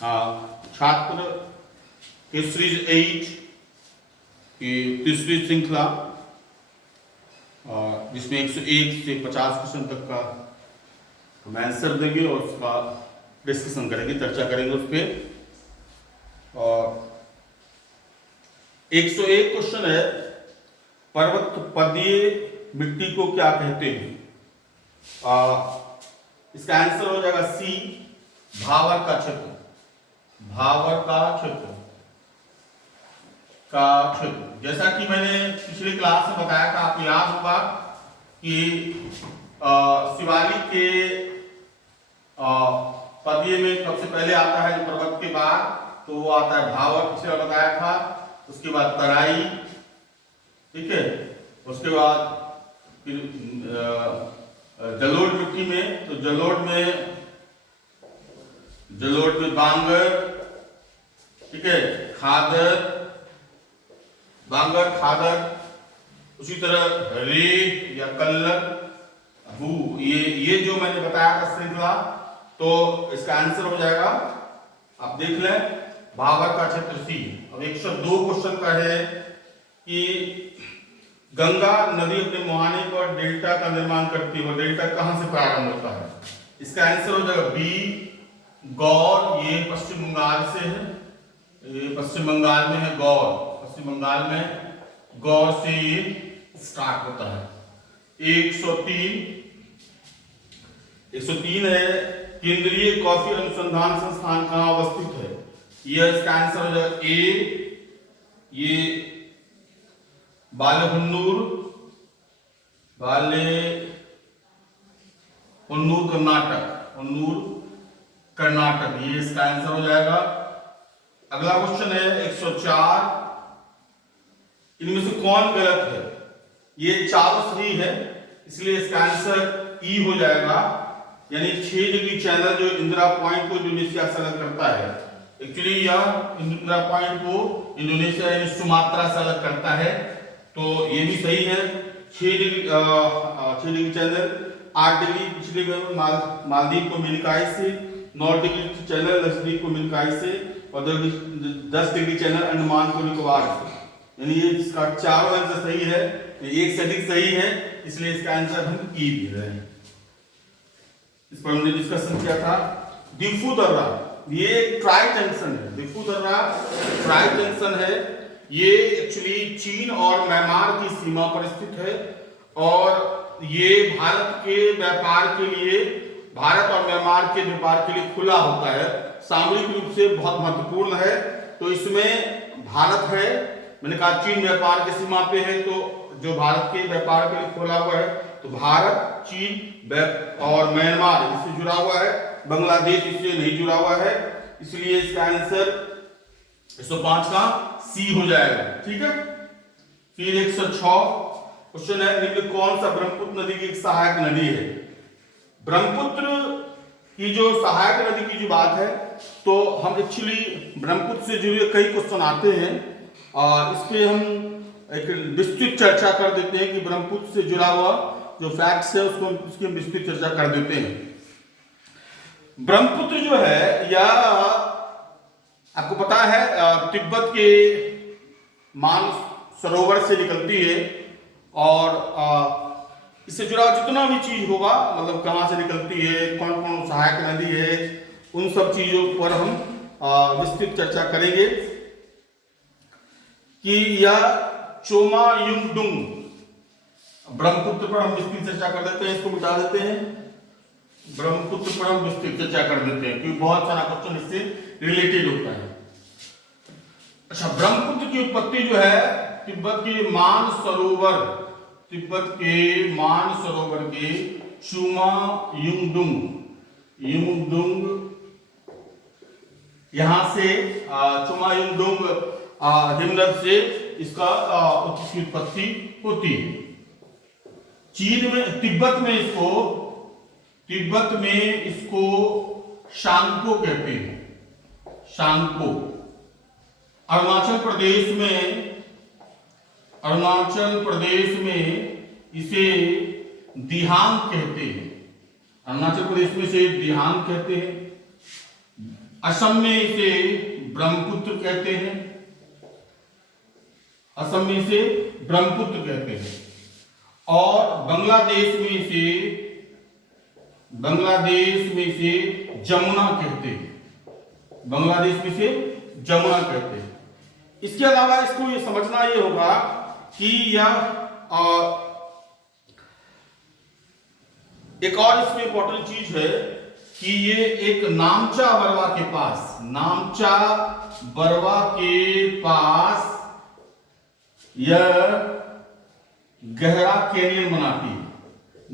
छात्र के सीरीज 8 की तीसरी श्रृंखला, जिसमें 101 से 50 क्वेश्चन तक का हम आंसर देंगे और उसका डिस्कशन करेंगे, चर्चा करेंगे उस पर। और 101 क्वेश्चन है, पर्वत पदीय मिट्टी को क्या कहते हैं? इसका आंसर हो जाएगा सी, भावर का क्षेत्र। भावर का क्षेत्र जैसा कि मैंने पिछली क्लास में बताया था, आपको याद होगा कि शिवालिक के पदीय में सबसे पहले आता है जो पर्वत के बाद, तो वो आता है भावर, पिछले बताया था। उसके बाद तराई, ठीक है। उसके बाद फिर जलोढ़ मिट्टी में, तो जलोढ़ में बांगर, ठीक है, खादर, बांगर, खादर, उसी तरह रे या कल्लर, भू, ये जो मैंने बताया था श्रृंखला, तो इसका आंसर हो जाएगा, आप देख लें, भावर का क्षेत्र सी। अब 102 क्वेश्चन का है कि गंगा नदी अपने मुहाने पर डेल्टा का निर्माण करती है, वो डेल्टा कहां से प्रारंभ होता है? इसका आंसर हो जाएगा बी, गौर। ये पश्चिम बंगाल से है, ये पश्चिम बंगाल में है गौर, पश्चिम बंगाल में गौर से ये स्टार्ट होता है। 103 है, केंद्रीय कॉफी अनुसंधान संस्थान कहां अवस्थित है? यह इसका आंसर हो जाएगा ए, ये बालेहोन्नूर, कर्नाटक, ये इसका आंसर हो जाएगा। अगला क्वेश्चन है 104, इनमें से कौन गलत है? ये चारों सही है, इसलिए इसका आंसर ई हो जाएगा। यानी 6 डिग्री चैनल जो इंदिरा पॉइंट को इंडोनेशिया से अलग करता है, एक्चुअली यह इंदिरा पॉइंट को इंडोनेशिया यानी सुमात्रा से अलग करता है, तो ये भी सही है। 6 डिग्री चैनल, 8 डिग्री पिछले मालदीव को मिनिकॉय से, 9 डिग्री चैनल लक्षद्वीप को मिनिकॉय से, और 10 डिग्री चैनल अंडमान को निकोबार से। यानी ये इसका चारों आंसर सही है, एक से अधिक सही है, इसलिए इसका आंसर हम ई दे रहे हैं। इस पर हमने डिस्कशन किया था। दिफू दर्रा, ये ट्राई जंक्शन है, दिफू दर्रा ट्राई जंक्शन है। ये एक्चुअली चीन और म्यांमार की सीमा पर स्थित है, और ये भारत और म्यांमार के व्यापार के लिए खुला होता है, सामरिक रूप से बहुत महत्वपूर्ण है। तो इसमें भारत है, मैंने कहा चीन व्यापार की सीमा पे है, तो जो भारत के व्यापार के लिए खोला हुआ है, तो भारत, चीन और म्यांमार इससे जुड़ा हुआ है, बांग्लादेश इससे नहीं जुड़ा हुआ है, इसलिए इसका आंसर 105 का सी हो जाएगा, ठीक है। फिर 106 क्वेश्चन है, निम्न कौन सा ब्रह्मपुत्र नदी की एक सहायक नदी है? ब्रह्मपुत्र की जो सहायक नदी की जो बात है, तो हम एक्चुअली ब्रह्मपुत्र से जुड़े कई क्वेश्चन आते हैं, इस पे हम एक विस्तृत चर्चा कर देते हैं कि ब्रह्मपुत्र से जुड़ा हुआ जो फैक्ट्स है उसकी हम विस्तृत चर्चा कर देते हैं। ब्रह्मपुत्र जो है, या आपको पता है तिब्बत के मानस सरोवर से निकलती है, और इससे जुड़ा जितना भी चीज होगा, मतलब कहां से निकलती है, कौन कौन सहायक नदी है, उन सब चीजों पर हम विस्तृत चर्चा करेंगे। कि यह चोमायुंगडुंग, ब्रह्मपुत्र पर हम विस्तृत चर्चा कर देते हैं, इसको मिटा देते हैं, ब्रह्मपुत्र पर हम विस्तृत चर्चा कर देते हैं, क्योंकि बहुत सारा क्वेश्चन इससे रिलेटेड होता है। अच्छा, ब्रह्मपुत्र की उत्पत्ति जो है तिब्बत के मानसरोवर के चोमायुंगडुंग यहां से चोमायुंगडुंग हिमनद से इसका उत्पत्ति होती है। तिब्बत में इसको शांको कहते हैं, शांको। अरुणाचल प्रदेश में इसे दिहांग कहते हैं, अरुणाचल प्रदेश में इसे दिहांग कहते हैं। असम में इसे ब्रह्मपुत्र कहते हैं, असम में इसे ब्रह्मपुत्र कहते हैं। और बांग्लादेश में इसे जमुना कहते हैं, बांग्लादेश में इसे जमुना कहते हैं। इसके अलावा इसको ये समझना ये होगा कि यह एक और इसमें इंपॉर्टेंट चीज है कि ये एक नामचा बरवा के पास, नामचा बरवा के पास यह गहरा कैनियन बनाती है,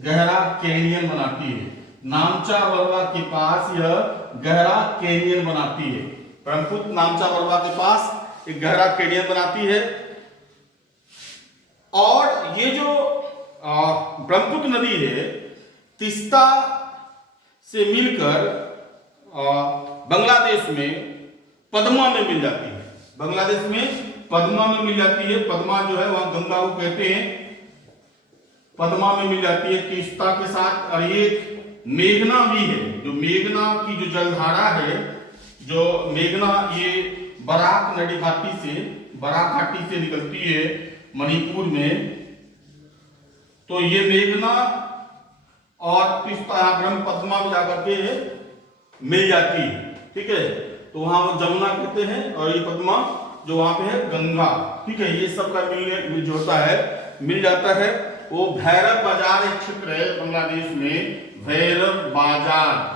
गहरा कैनियन बनाती है। नामचा बरवा के पास यह गहरा कैनियन बनाती है। ब्रह्मपुत्र नामचा बरवा के पास एक गहरा कैनियन बनाती है। और ये जो ब्रह्मपुत्र नदी है तीस्ता से मिलकर बांग्लादेश में पद्मा में मिल जाती है, बांग्लादेश में पद्मा में मिल जाती है। पद्मा जो है वहां गंगा को कहते हैं, पद्मा में मिल जाती है तीस्ता के साथ। और एक मेघना भी है, जो मेघना की जो जलधारा है, जो मेघना ये बराक नदी घाटी से, बराक घाटी से निकलती है मणिपुर में, तो ये मेघना और तीस्ता ब्रह्मपद्मा में जाकर के मिल जाती है, ठीक है। तो वहां वो जमुना कहते हैं और ये पद्मा जो वहां पे है गंगा, ठीक है। ये सब का मिलने जो होता है मिल जाता है। वो भैरव बाजार एक क्षेत्र है बांग्लादेश में, भैरव बाजार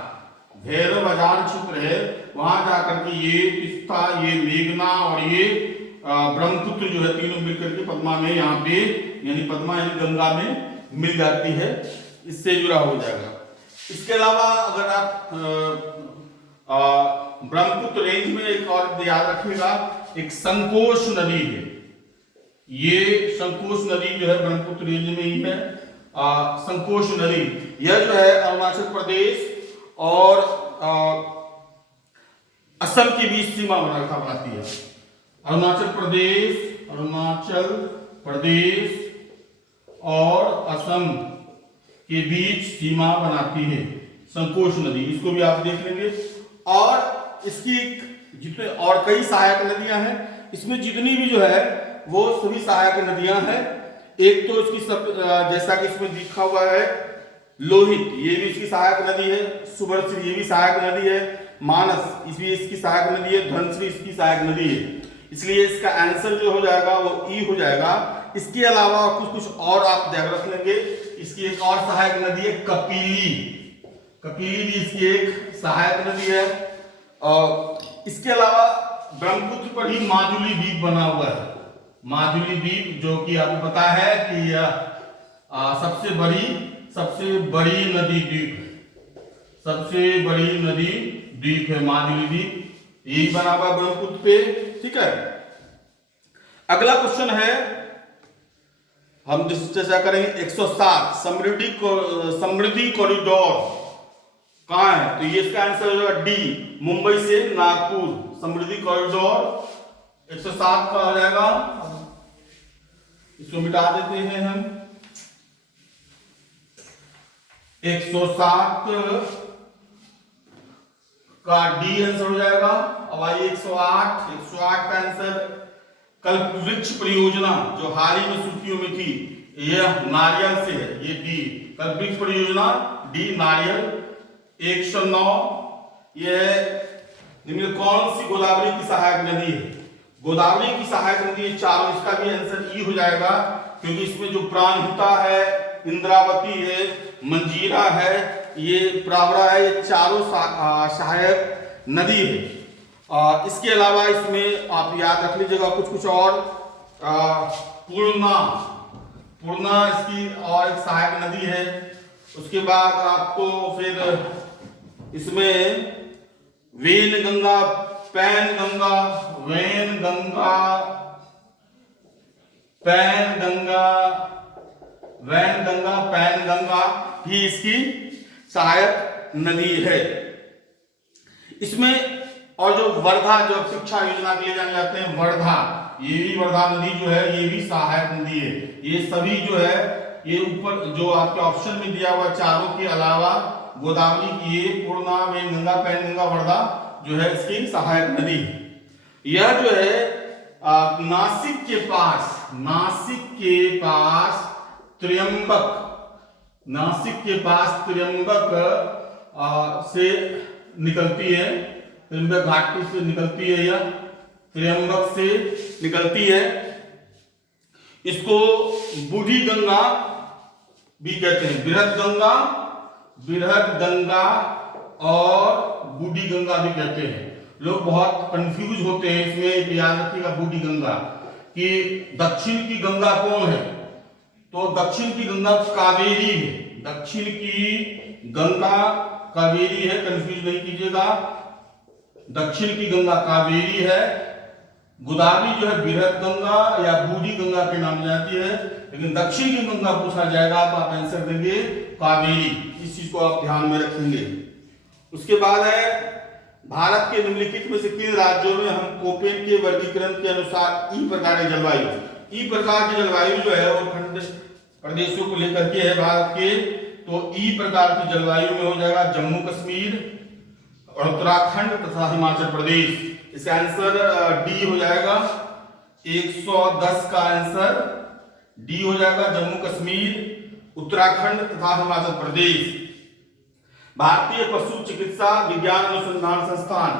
क्षेत्र है। वहां जाकर के ये तीस्ता, ये मेघना और ये ब्रह्मपुत्र जो है तीनों मिलकर के पद्मा में यहाँ पे यानी पद्मा यानी गंगा में मिल जाती है। इससे जुड़ा हो जाएगा। इसके अलावा अगर आप ब्रह्मपुत्र रेंज में एक और याद रखिएगा, एक संकोश नदी है। ये संकोश नदी जो है ब्रह्मपुत्र रेंज में ही है। संकोश नदी यह जो है अरुणाचल प्रदेश और असम के बीच सीमा बनाती है। अरुणाचल प्रदेश और असम के बीच सीमा बनाती है संकोश नदी। इसको भी आप देख लेंगे। और इसकी जितने और कई सहायक नदियां हैं, इसमें जितनी भी जो है वो सभी सहायक नदियां हैं। एक तो इसकी सब जैसा कि इसमें लिखा हुआ है लोहित, ये भी इसकी सहायक नदी है। सुबर्श्री ये भी सहायक नदी है। मानस इसलिए इसकी सहायक नदी है। धनश्री इसकी सहायक नदी है। इसलिए इसका आंसर जो हो जाएगा वो ई हो जाएगा। इसके अलावा कुछ और आप ध्यान रख लेंगे। इसकी एक और सहायक नदी है कपिली, कपिली भी इसकी एक सहायक नदी है। और इसके अलावा ब्रह्मपुत्र पर ही माजुली द्वीप बना हुआ है। माजुली द्वीप जो कि आपको पता है कि यह सबसे बड़ी नदी द्वीप है, सबसे बड़ी नदी द्वीप है माजुली द्वीप। यही बना हुआ ब्रह्मपुत्र पे, ठीक है। अगला क्वेश्चन है, हम चर्चा करेंगे 107 समृद्धि कॉरिडोर कहाँ है। तो ये इसका आंसर हो जाएगा डी, मुंबई से नागपुर। समृद्धि कॉरिडोर 107 का हो जाएगा। इसको मिटा देते हैं हम। 107 का डी आंसर हो जाएगा। अब आइए 108 का आंसर कल्प वृक्ष परियोजना जो हाल ही में सुर्खियों में थी, यह नारियल से है। ये डी कल्प वृक्ष परियोजना, डी नारियल। 109 यह निम्न कौन सी गोदावरी की सहायक नदी है। गोदावरी की सहायक नदी है चारों। इसका भी आंसर ई हो जाएगा क्योंकि इसमें जो प्राणहिता है, इंद्रावती है, मंजीरा है, ये प्रावरा है, ये चारों सहायक नदी है। इसके अलावा इसमें आप याद रख लीजिएगा कुछ और। पूर्णा इसकी और एक सहायक नदी है। उसके बाद आपको फिर इसमें वैनगंगा, पैनगंगा, पैनगंगा भी इसकी सहायक नदी है। इसमें और जो वर्धा, जो शिक्षा योजना के लिए जाने जाते हैं वर्धा, ये भी वर्धा नदी जो है ये भी सहायक नदी है। ये सभी जो है ये ऊपर जो आपके ऑप्शन में दिया हुआ चारों के अलावा गोदावरी की ये पूर्णा, वैनगंगा, पैनगंगा, वर्धा जो है इसकी सहायक नदी। यह जो है नासिक के पास त्र्यंबक से निकलती है, त्र्यंबक घाटी से निकलती है, यह त्र्यंबक से निकलती है। इसको बूढ़ी गंगा भी कहते हैं, बृहद गंगा और बूढ़ी गंगा भी कहते हैं। लोग बहुत कंफ्यूज होते हैं इसमें, याद रखिएगा बूढ़ी गंगा कि दक्षिण की गंगा कौन है, तो दक्षिण की गंगा कावेरी है, दक्षिण की गंगा कावेरी है, कंफ्यूज नहीं कीजिएगा। दक्षिण की गंगा कावेरी है, गोदावरी जो है बृहद गंगा या बूढ़ी गंगा के नाम जाती है, लेकिन दक्षिण की गंगा पूछा जाएगा तो आप आंसर देंगे कावेरी। इस चीज को आप ध्यान में रखेंगे। उसके बाद है भारत के निम्नलिखित में से किन राज्यों में हम कोपेन के वर्गीकरण के अनुसार ई प्रकार की जलवायु, ई प्रकार की जलवायु जो है वो खंड प्रदेशों को लेकर के है भारत के, तो ई प्रकार की जलवायु में हो जाएगा जम्मू कश्मीर और उत्तराखंड तथा हिमाचल प्रदेश। इसका आंसर डी हो जाएगा, 110 का आंसर डी हो जाएगा, जम्मू कश्मीर, उत्तराखंड तथा हिमाचल प्रदेश। भारतीय पशु चिकित्सा विज्ञान अनुसंधान संस्थान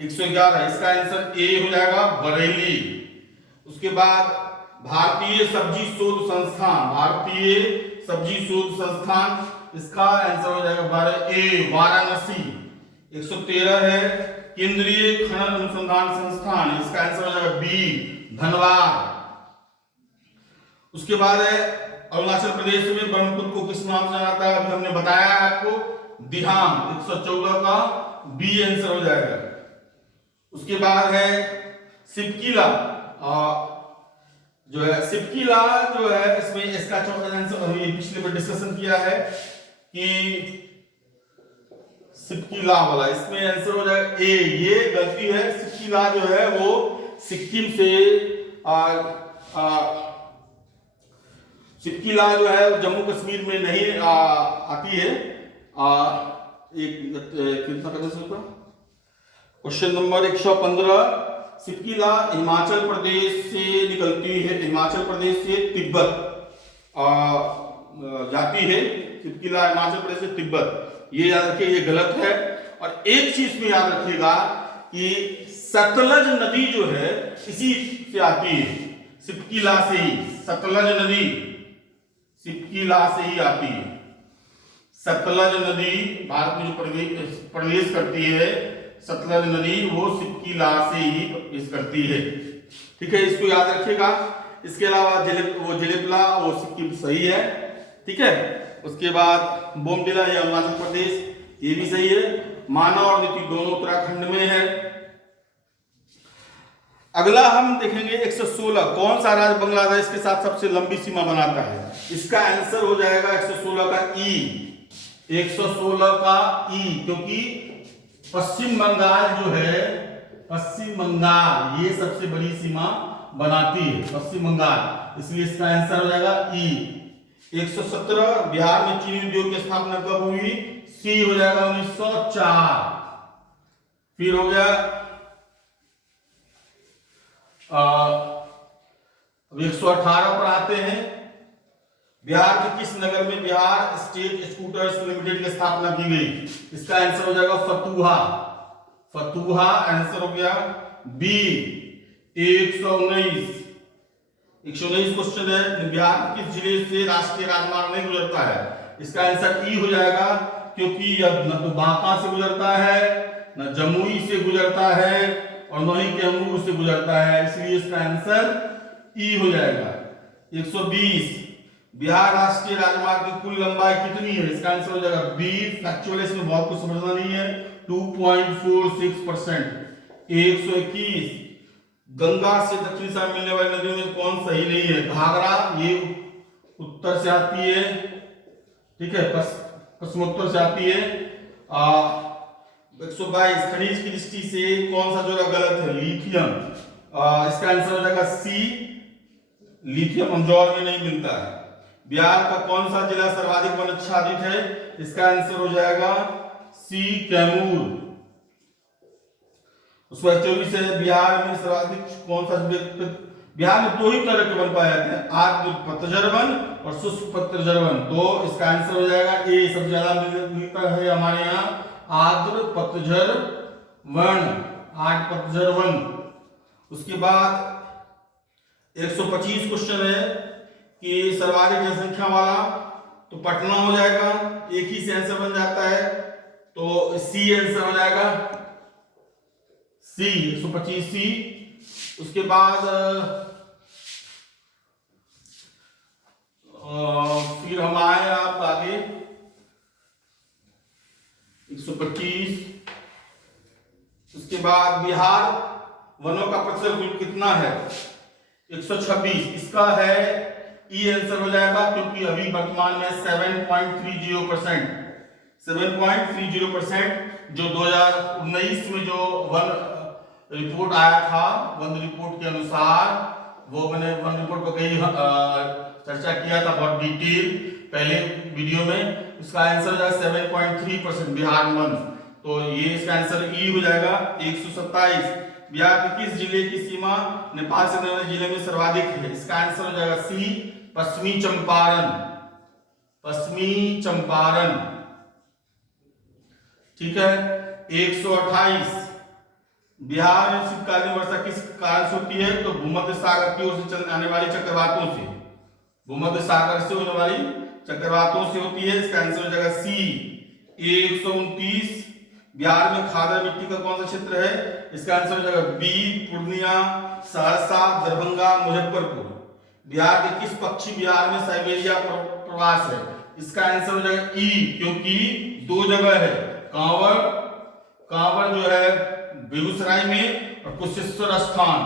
111, इसका आंसर ए हो जाएगा, बरेली। उसके बाद भारतीय सब्जी शोध संस्थान, इसका आंसर हो जाएगा 12 वाराणसी। 113 है केंद्रीय खनन अनुसंधान संस्थान, इसका आंसर हो जाएगा बी, धनबाद। उसके बाद है अरुणाचल प्रदेश में ब्रह्मपुत्र को किस नाम से जाना है, अभी हमने बताया है आपको, दिहांग। 114 का बी आंसर हो जाएगा। उसके बाद है सिपकीला, जो है सिपकीला जो है इसमें इसका चौथा आंसर अभी पिछले में डिस्कशन किया है कि सिपकीला वाला, इसमें आंसर हो जाएगा ए, ये गलती है। सिपकीला जो है वो सिक्किम से सिपकीला जो है जम्मू कश्मीर में नहीं आती है। कितना करना सकता, क्वेश्चन नंबर 115, सिपकीला हिमाचल प्रदेश से निकलती है, हिमाचल प्रदेश से तिब्बत जाती है, सिपकीला हिमाचल प्रदेश से तिब्बत। ये याद रखिए, ये गलत है। और एक चीज में याद रखिएगा कि सतलज नदी जो है इसी से आती है, सिपकीला से ही, सतलज नदी सिपकीला से ही आती है। सतलज नदी भारत में जो प्रवेश करती है, सतलज नदी वो सिपकीला से ही प्रवेश करती है। ठीक है, इसको याद रखिएगा। इसके अलावा जेलेपला वो सिक्किम सही है। ठीक है, उसके बाद बोमडिला या अरुणाचल प्रदेश, ये भी सही है। माना और नीति दोनों उत्तराखंड में है। अगला हम देखेंगे 116, कौन सा राज्य बांग्लादेश के साथ सबसे लंबी सीमा बनाता है, इसका आंसर हो जाएगा 116 का ई, 116 का ई, क्योंकि पश्चिम बंगाल जो है, पश्चिम बंगाल ये सबसे बड़ी सीमा बनाती है, पश्चिम बंगाल, इसलिए इसका आंसर हो जाएगा ई। 117, बिहार में चीनी उद्योग की स्थापना कब हुई, सी हो जाएगा 1904। फिर हो गया अब 118 पर आते हैं। बिहार के किस नगर में बिहार स्टेट स्कूटर्स लिमिटेड की स्थापना की गई, इसका आंसर हो जाएगा फतुहा, फतुहा आंसर हो गया बी। 119 क्वेश्चन है, बिहार किस जिले से राष्ट्रीय राजमार्ग नहीं गुजरता है, इसका आंसर ई हो जाएगा, क्योंकि न तो बांका से गुजरता है, न जमुई से गुजरता है और न ही कैमूर से गुजरता है, इसलिए इसका आंसर ई हो जाएगा। 120, बिहार राष्ट्रीय राजमार्ग की कुल लंबाई कितनी है, इसका आंसर हो जाएगा बी। फैक्चुअल इसमें बहुत कुछ समझना नहीं है, 2.46%। 121, गंगा से दक्षिण से मिलने वाली नदियों में कौन सही नहीं है, घाघरा, ये उत्तर से आती है, ठीक है, पश्चिमोत्तर से आती है। 122, खनिज की दृष्टि से कौन सा जोड़ा गलत है, लिथियम, इसका आंसर हो जाएगा सी, लिथियम मंजौर में नहीं मिलता है। बिहार का कौन सा जिला सर्वाधिक वनाच्छादित है, इसका आंसर हो जाएगा सी, कैमूर। उसके बाद 24 है बिहार में सर्वाधिक कौन सा बिहार में दो ही तरह के वन पाए जाते हैं, आर्द्र पतझड़ वन और शुष्क पतझड़ वन। तो इसका आंसर हो जाएगा ए, सबसे ज्यादा मिलता है हमारे यहाँ आर्द्र पतझड़ वन, आर्द्र पतझड़ वन। उसके बाद 125 क्वेश्चन है कि सर्वाधिक जनसंख्या वाला, तो पटना हो जाएगा, एक ही से आंसर बन जाता है, तो सी आंसर हो जाएगा, सी 125 सी। उसके बाद फिर हम आए आप आगे 125। उसके बाद बिहार वनों का प्रतिशत कितना है, 126, इसका है ई आंसर हो जाएगा, क्योंकि अभी वर्तमान में 7.30%, 7.30% जो 2019 में जो वन रिपोर्ट आया था, वन रिपोर्ट के अनुसार, वो मैंने वन रिपोर्ट को कई चर्चा किया था बहुत डिटेल पहले वीडियो में, इसका आंसर हो जाएगा 7.3% बिहार वन। तो ये इसका आंसर ई हो जाएगा। 127 बिहार के किस जिले की सीमा नेपाल से लगने वाले जिले में सर्वाधिक है, इसका आंसर हो जाएगा सी, पश्चिमी चंपारण, पश्चिमी चंपारण। ठीक है। 128 बिहार में शीतकालीन वर्षा किस कारण से होती है, तो भूमध्य सागर की ओर से आने वाली चक्रवातों से, भूमध्य सागर से होने वाली चक्रवातों से होती है, इसका आंसर हो जाएगा सी। 129 बिहार में खादर मिट्टी का कौन सा क्षेत्र है, इसका आंसर हो जाएगा बी, पूर्णिया, सहरसा, दरभंगा, मुजफ्फरपुर। बिहार के किस पक्षी बिहार में साइबेरिया प्रवास है, इसका आंसर हो जाएगा ई, क्योंकि दो जगह है, कांवड़, कांवड़ जो है बेगूसराय में और कुशेश्वर स्थान,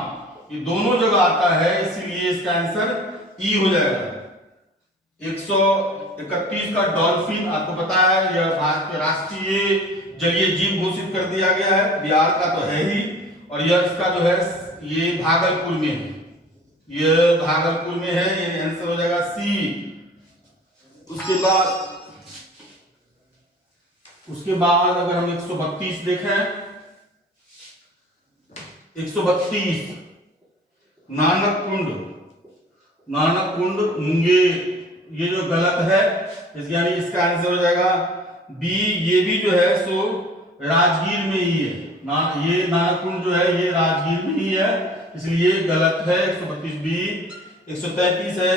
ये दोनों जगह आता है, इसीलिए इसका आंसर ई हो जाएगा। 131 का डॉल्फिन, आपको पता है यह भारत के राष्ट्रीय जलीय जीव घोषित कर दिया गया है, बिहार का तो है ही, और यह इसका जो है ये भागलपुर में है, ये भागलपुर में है, ये आंसर हो जाएगा सी। उसके बाद अगर हम 132 देखें, 132 नानक कुंड, नानक कुंड मुंगेर, ये जो गलत है, यानी इसका आंसर हो जाएगा बी, ये भी जो है सो राजगीर में ही है, ये नानक कुंड जो है ये राजगीर में ही है, इसलिए गलत है 132 बी। 133 है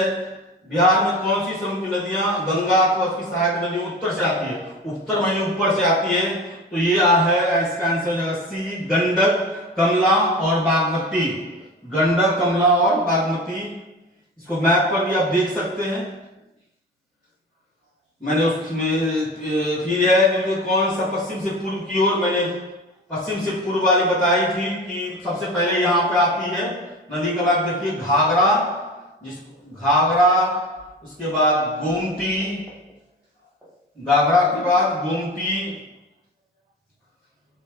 बिहार में कौन सी समुद्री नदियां गंगा अथवा उसकी सहायक नदियों उत्तर से आती है, उत्तर माने ऊपर से आती है, तो ये है इसका आंसर हो जाएगा सी, गंडक, कमला और बागमती, गंडक, कमला और बागमती। इसको मैप पर भी आप देख सकते हैं, मैंने उसमें फिर है कौन सा पश्चिम से पूर्व की ओर, मैंने पश्चिम से पूर्व वाली बताई थी कि सबसे पहले यहाँ पे आती है नदी का मैप देखिए, घाघरा, घाघरा, उसके बाद गोमती, घाघरा के बाद गोमती,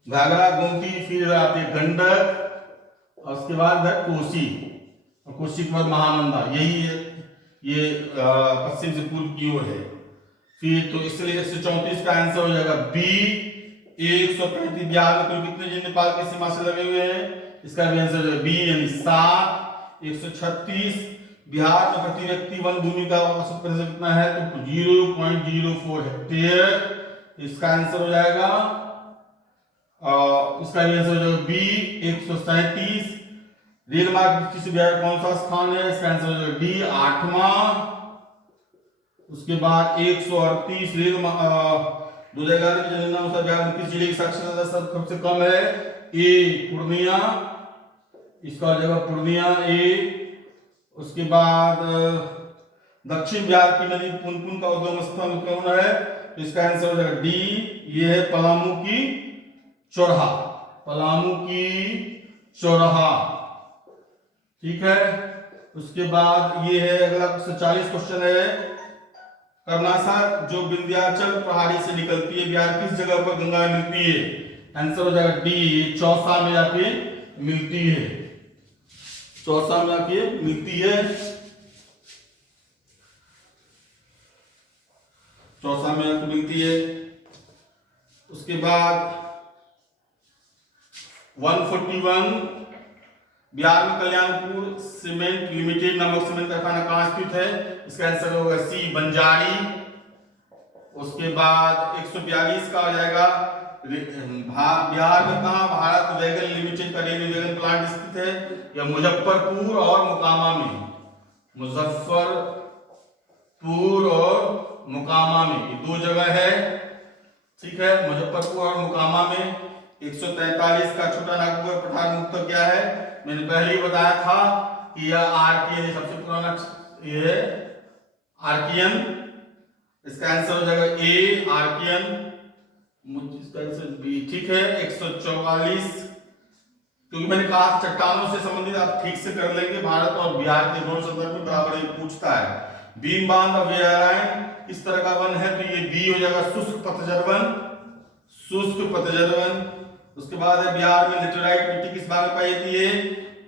घाघरा गोमती, फिर आती है गंडक, और उसके बाद है कोसी, और कोसी के बाद महानंदा, यही है, ये पश्चिम से पूर्व की ओर है। फिर तो इसलिए 134 का आंसर हो जाएगा बी। 135 बिहार में कुल कितने जिले नेपाल की सीमा से लगे हुए हैं, इसका भी आंसर है बी यानी 7। 136 बिहार में प्रति व्यक्ति वन भूमि का औसत प्रतिशत कितना है, तो 0.04 हेक्टेयर, इसका आंसर हो जाएगा, इसका भी आंसर हो जाएगा बी। 137 रेल मार्ग किस बिहार कौन सा स्थान है, इसका आंसर हो जाएगा डी, 8वां। उसके बाद 138 रेल 2011 की जनगणना अनुसार बिहार में किस जिले की साक्षरता सबसे कम है, ए, पूर्णिया, इसका हो जाएगा पूर्णिया ए। उसके बाद दक्षिण बिहार की नदी पुनपुन का उद्गम स्थल कौन है, तो इसका आंसर हो जाएगा डी, ये है पलामू की चौराहा, पलामू की चौराहा। ठीक है। उसके बाद ये है अगला 40 क्वेश्चन है, कर्नासार जो विंध्याचल पहाड़ी से निकलती है, बिहार किस जगह पर गंगा मिलती है, आंसर हो जाएगा डी, चौसा में जाके मिलती है, चौसा में जाके मिलती है, चौसा में जाके मिलती है। उसके बाद 141 बिहार में कल्याणपुर सीमेंट लिमिटेड नामक सीमेंट कारखाना कहाँ स्थित है? इसका आंसर होगा सी, बंजारी। उसके बाद 142 का हो जाएगा बिहार में कहाँ भारत वैगन लिमिटेड का रेलवे वैगन प्लांट स्थित है? या मुजफ्फरपुर और मोकामा में। मुजफ्फरपुर और मोकामा में ये दो जगह है, ठीक है, मुजफ्फरपुर और मोकामा में। 143 का छोटा नागपुर पठार मुक्त क्या है? मैंने पहले ही बताया था कि यह आर्कियन सबसे पुराना ये है, आर्कियन। इसका आंसर हो जाएगा ए, आर्कियन। इसका आंसर बी, ठीक है। 144 क्योंकि मैंने कहा चट्टानों से संबंधित आप ठीक से कर लेंगे, भारत और बिहार के दोनों संदर्भ में बराबर ये पूछता है। बीम बांध अभयारण्य किस तरह का वन है? तो ये बी हो जाएगा, शुष्क पतझड़ वन, शुष्क पतझड़ वन। उसके बाद है बिहार में लेटेराइट मिट्टी किस भाग में पाई जाती है?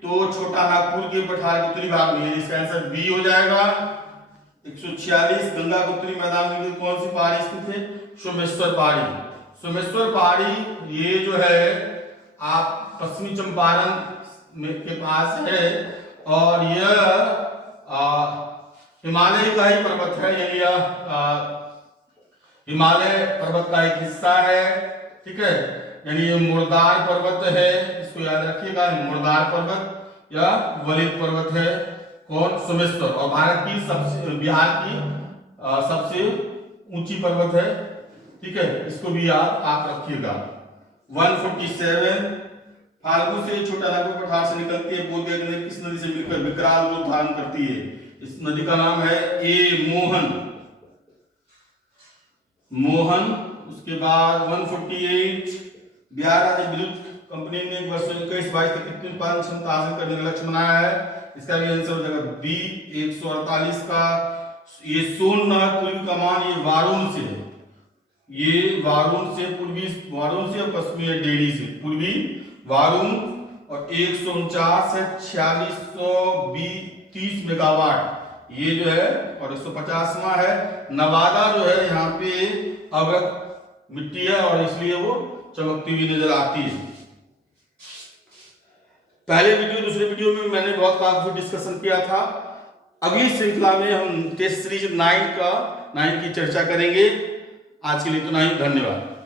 तो छोटा नागपुर के पठार के उत्तरी भाग में, इसका आंसर बी हो जाएगा। 146 गंगा के उत्तरी मैदान में कौन सी पहाड़ी स्थित है? सोमेश्वर पहाड़ी। सोमेश्वर पहाड़ी ये जो है आप पश्चिमी चंपारण में के पास है और यह हिमालय का ही पर्वत है, यह हिमालय पर्वत का एक हिस्सा है, ठीक है। यानी ये मुर्दार पर्वत है, इसको याद रखिएगा, मुर्दार पर्वत या वलित पर्वत है। कौन? सोमेश्वर। और भारत की सबसे, बिहार की सबसे ऊंची पर्वत है, ठीक है, इसको भी आप रखिएगा। 147 फाल्गु से छोटा नागपुर पठार से निकलती है बोधगया नदी किस नदी से मिलकर विकराल रूप धारण करती है? इस नदी का नाम है ए, मोहन। मोहन। उसके बाद 148 बिहार राज्य विद्युत कंपनी ने वर्ष 21-22 तक कितनी उत्पादन क्षमता हासिल करने का लक्ष्य बनाया है? इसका भी आंसर हो जाएगा बी, 148 का। ये सोननाथ पूर्वी कमान ये वारुण से है, ये वारुण से पूर्वी, वारुण से और पश्चिमी डेरी से पूर्वी वारुण। और 149 है 4630 मेगावाट ये जो है, और 150वां है नवादा जो है, यहाँ पे अवरक्त मिट्टी है और इसलिए वो चमकती हुई नजर आती है। पहले वीडियो दूसरे वीडियो में मैंने बहुत काफी डिस्कशन किया था। अगली श्रृंखला में हम टेस्ट सीरीज 9 की चर्चा करेंगे। आज के लिए इतना ही, धन्यवाद।